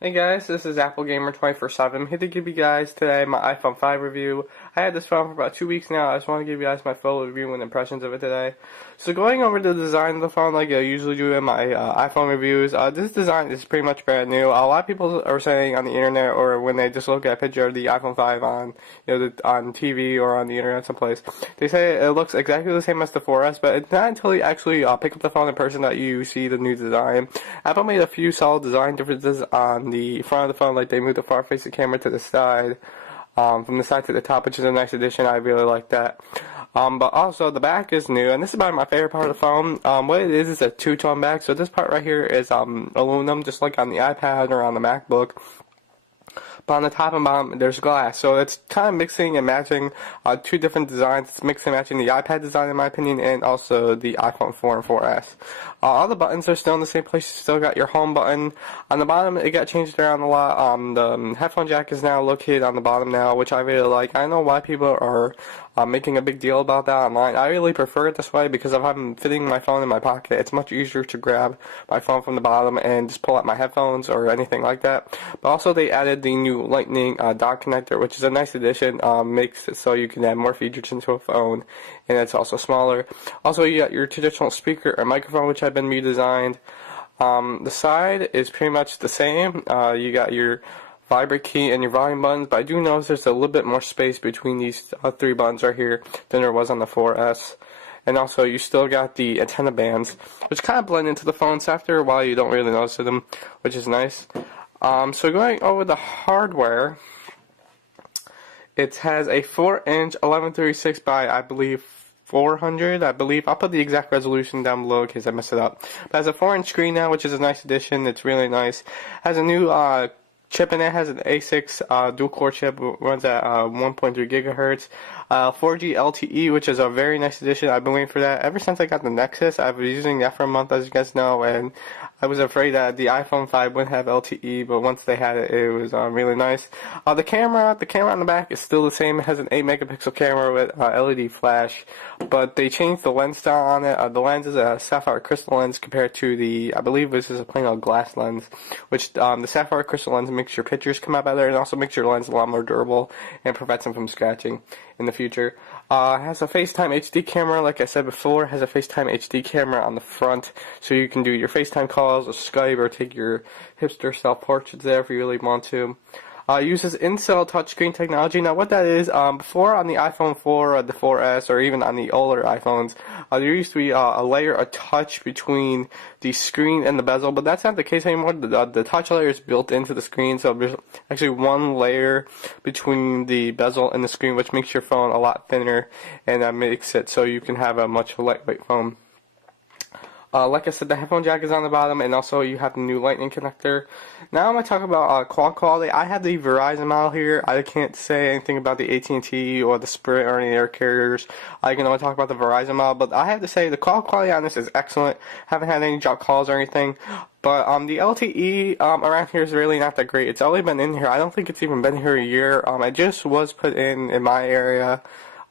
Hey guys, this is Apple Gamer 24/7. Here to give you guys today my iPhone 5 review. I had this phone for about 2 weeks now. I just want to give you guys my full review and impressions of it today. So going over the design of the phone like I usually do in my iPhone reviews, this design is pretty much brand new. A lot of people are saying on the internet or when they just look at a picture of the iPhone 5 on on TV or on the internet someplace, they say it looks exactly the same as the 4S, but it's not until you actually pick up the phone in person that you see the new design. Apple made a few solid design differences on the front of the phone, like they moved the far-facing camera to the side, from the side to the top, which is a nice addition. I really like that. But also the back is new, and this is probably my favorite part of the phone. What it is a two-tone back, so this part right here is aluminum, just like on the iPad or on the MacBook. But on the top and bottom, there's glass. So it's kind of mixing and matching two different designs. It's mixing and matching the iPad design, in my opinion, and also the iPhone 4 and 4S. All the buttons are still in the same place. You still got your home button. On the bottom, it got changed around a lot. The headphone jack is now located on the bottom now, which I really like. I know why people are making a big deal about that online. I really prefer it this way because if I'm fitting my phone in my pocket, it's much easier to grab my phone from the bottom and just pull out my headphones or anything like that. But also they added the new Lightning dock connector, which is a nice addition. Makes it so you can add more features into a phone, and it's also smaller. Also, you got your traditional speaker or microphone, which have been redesigned. The side is pretty much the same. You got your vibrate key and your volume buttons, but I do notice there's a little bit more space between these three buttons right here than there was on the 4S. And also, you still got the antenna bands, which kind of blend into the phone, so after a while you don't really notice them, which is nice. So going over the hardware, it has a 4-inch 1136 by, I believe, 400, I believe. I'll put the exact resolution down below in case I mess it up. But it has a 4-inch screen now, which is a nice addition. It's really nice. Has a new chip in it. Has an A6 dual-core chip. Runs at 1.3 gigahertz. 4G LTE, which is a very nice addition. I've been waiting for that ever since I got the Nexus. I've been using that for a month, as you guys know, and I was afraid that the iPhone 5 wouldn't have LTE, but once they had it, it was really nice. The camera on the back is still the same. It has an 8 megapixel camera with LED flash, but they changed the lens style on it. The lens is a sapphire crystal lens compared to the, I believe this is a plain old glass lens, which the sapphire crystal lens makes your pictures come out better and also makes your lens a lot more durable and prevents them from scratching in the future. Has a FaceTime HD camera, like I said before. Has a FaceTime HD camera on the front, so you can do your FaceTime calls or Skype or take your hipster self-portraits there if you really want to. Uses in-cell touchscreen technology. Now, what that is, before on the iPhone 4 or the 4S or even on the older iPhones, there used to be a layer of touch between the screen and the bezel, but that's not the case anymore. The touch layer is built into the screen, so there's actually one layer between the bezel and the screen, which makes your phone a lot thinner, and that makes it so you can have a much lightweight phone. Like I said, the headphone jack is on the bottom, and also you have the new Lightning connector. Now I'm going to talk about call quality. I have the Verizon model here. I can't say anything about the AT&T or the Sprint or any other carriers. I can only talk about the Verizon model, but I have to say the call quality on this is excellent. Haven't had any drop calls or anything. But the LTE around here is really not that great. It's only been in here. I don't think it's even been here a year. It just was put in my area.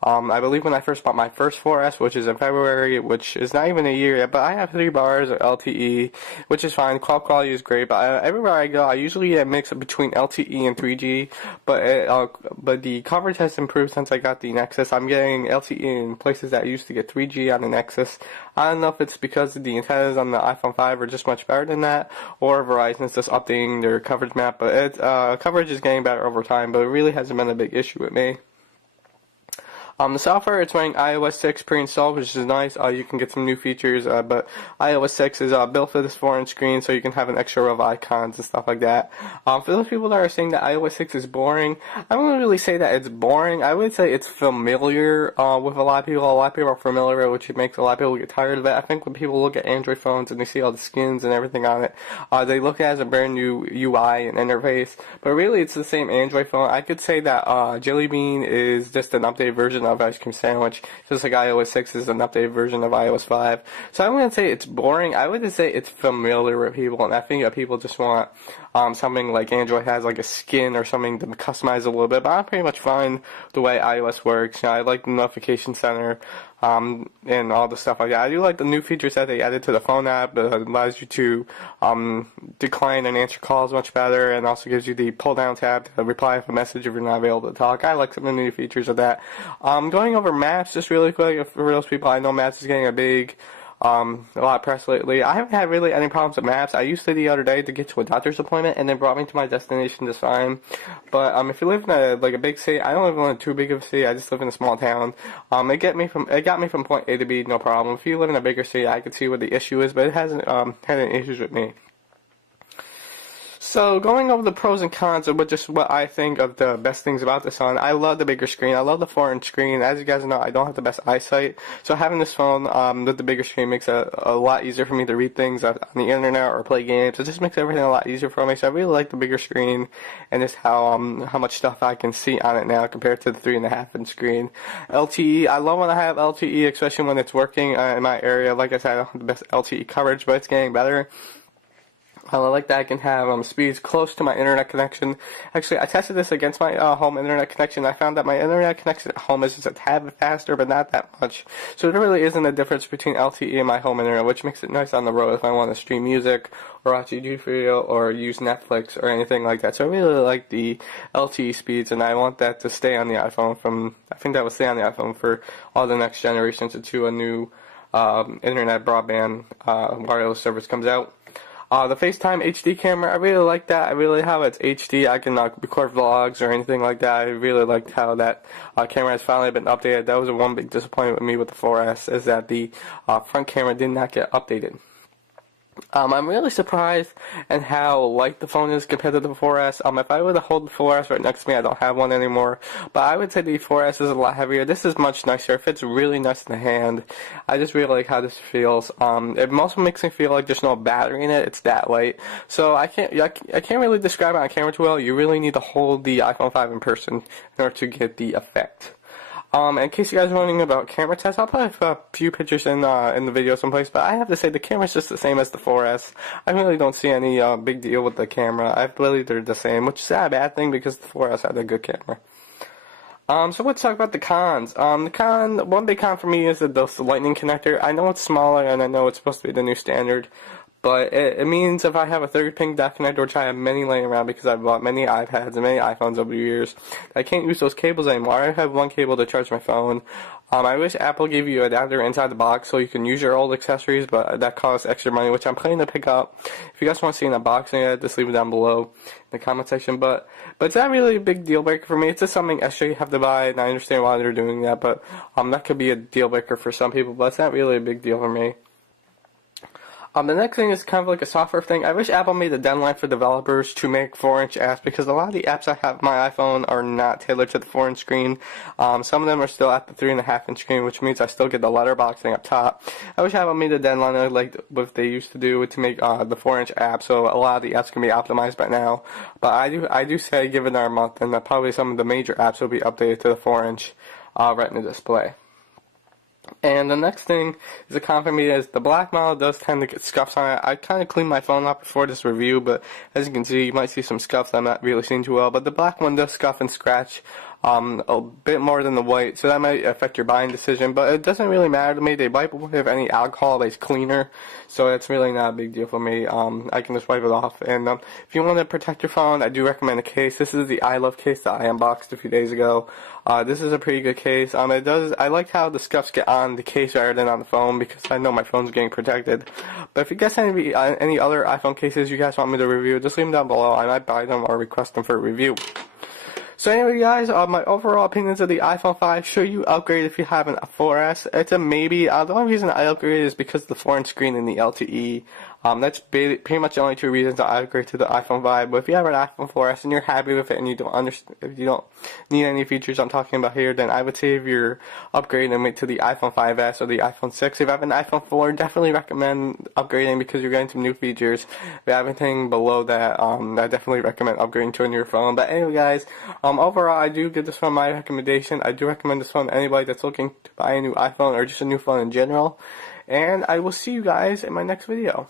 I believe when I first bought my first 4S, which is in February, which is not even a year yet, but I have 3 bars of LTE, which is fine. Call quality is great, but everywhere I go, I usually get a mix between LTE and 3G, but the coverage has improved since I got the Nexus. I'm getting LTE in places that used to get 3G on the Nexus. I don't know if it's because the antennas on the iPhone 5 are just much better than that, or Verizon is just updating their coverage map, but coverage is getting better over time, but it really hasn't been a big issue with me. The software, it's running iOS 6 pre-installed, which is nice. You can get some new features, but iOS 6 is built for this 4-inch screen, so you can have an extra row of icons and stuff like that. For those people that are saying that iOS 6 is boring, I wouldn't really say that it's boring. I would say it's familiar with a lot of people. A lot of people are familiar, which makes a lot of people get tired of it. I think when people look at Android phones and they see all the skins and everything on it, they look at it as a brand new UI and interface, but really it's the same Android phone. I could say that Jelly Bean is just an updated version of ice cream sandwich, just like iOS 6 is an updated version of iOS 5. So I wouldn't say it's boring. I would say it's familiar with people, and I think that people just want something like Android has, like a skin or something to customize a little bit. But I'm pretty much fine the way iOS works. You know, I like the notification center. And all the stuff like that. I do like the new features that they added to the phone app that allows you to decline and answer calls much better, and also gives you the pull down tab to reply if a message if you're not available to talk. I like some of the new features of that. Going over Maps just really quick, for those people, I know Maps is getting a lot of press lately. I haven't had really any problems with Maps. I used to the other day to get to a doctor's appointment, and they brought me to my destination just fine. But if you live in a big city, I don't live in too big of a city. I just live in a small town. It got me from point A to B, no problem. If you live in a bigger city, I could see what the issue is, but it hasn't had any issues with me. So, going over the pros and cons of what I think of the best things about this phone, I love the bigger screen. I love the 4-inch screen. As you guys know, I don't have the best eyesight. So having this phone with the bigger screen makes it a lot easier for me to read things on the internet or play games. It just makes everything a lot easier for me. So I really like the bigger screen and just how much stuff I can see on it now compared to the 3.5-inch screen. LTE, I love when I have LTE, especially when it's working in my area. Like I said, I don't have the best LTE coverage, but it's getting better. I like that I can have speeds close to my internet connection. Actually, I tested this against my home internet connection. I found that my internet connection at home is just a tad faster, but not that much. So there really isn't a difference between LTE and my home internet, which makes it nice on the road if I want to stream music or watch a YouTube video or use Netflix or anything like that. So I really like the LTE speeds, and I want that to stay on the iPhone I think that will stay on the iPhone for all the next generations until a new internet broadband wireless service comes out. The FaceTime HD camera, I really like that. I really how it's HD. I can record vlogs or anything like that. I really liked how that camera has finally been updated. That was one big disappointment with me with the 4S, is that the front camera did not get updated. I'm really surprised at how light the phone is compared to the 4S. If I were to hold the 4S right next to me, I don't have one anymore, but I would say the 4S is a lot heavier. This is much nicer. It fits really nice in the hand. I just really like how this feels. It also makes me feel like there's no battery in it. It's that light. So I can't really describe it on camera too well. You really need to hold the iPhone 5 in person in order to get the effect. In case you guys are wondering about camera tests, I'll put a few pictures in the video someplace, but I have to say the camera's just the same as the 4S. I really don't see any big deal with the camera. I believe they're the same, which is not a bad thing because the 4S had a good camera. So let's talk about the cons. One big con for me is the Lightning connector. I know it's smaller and I know it's supposed to be the new standard, but it means if I have a 30-pin dock connector, which I have many laying around because I've bought many iPads and many iPhones over the years, I can't use those cables anymore. I have one cable to charge my phone. I wish Apple gave you an adapter inside the box so you can use your old accessories, but that costs extra money, which I'm planning to pick up. If you guys want to see an unboxing of it, just leave it down below in the comment section. But it's not really a big deal breaker for me. It's just something extra you have to buy, and I understand why they're doing that, but that could be a deal breaker for some people, but it's not really a big deal for me. The next thing is kind of like a software thing. I wish Apple made a deadline for developers to make 4-inch apps, because a lot of the apps I have on my iPhone are not tailored to the 4-inch screen. Some of them are still at the 3.5-inch screen, which means I still get the letterboxing up top. I wish Apple made a deadline like what they used to do to make the 4-inch app, so a lot of the apps can be optimized by now. But I do say give it another month, and probably some of the major apps will be updated to the 4-inch Retina display. And the next thing is a con for me is the black model does tend to get scuffs on it. I kind of cleaned my phone up before this review, but as you can see, you might see some scuffs I'm not really seeing too well. But the black one does scuff and scratch a bit more than the white, so that might affect your buying decision, but it doesn't really matter to me. They wipe with any alcohol-based cleaner, so it's really not a big deal for me. I can just wipe it off. And if you want to protect your phone, I do recommend a case. This is the iLove case that I unboxed a few days ago. This is a pretty good case. I like how the scuffs get on the case rather than on the phone, because I know my phone's getting protected. But if you guys have any other iPhone cases you guys want me to review, just leave them down below. I might buy them or request them for a review. So anyway, guys, my overall opinions of the iPhone 5, should you upgrade if you have a 4S? It's a maybe. The only reason I upgraded is because of the 4-inch screen and the LTE. That's pretty much the only two reasons I upgrade to the iPhone 5. But if you have an iPhone 4S and you're happy with it and if you don't need any features I'm talking about here, then I would say if you're upgrading to the iPhone 5S or the iPhone 6. If you have an iPhone 4, definitely recommend upgrading because you're getting some new features. If you have anything below that, I definitely recommend upgrading to a newer phone. But anyway, guys, overall, I do give this one my recommendation. I do recommend this one to anybody that's looking to buy a new iPhone or just a new phone in general. And I will see you guys in my next video.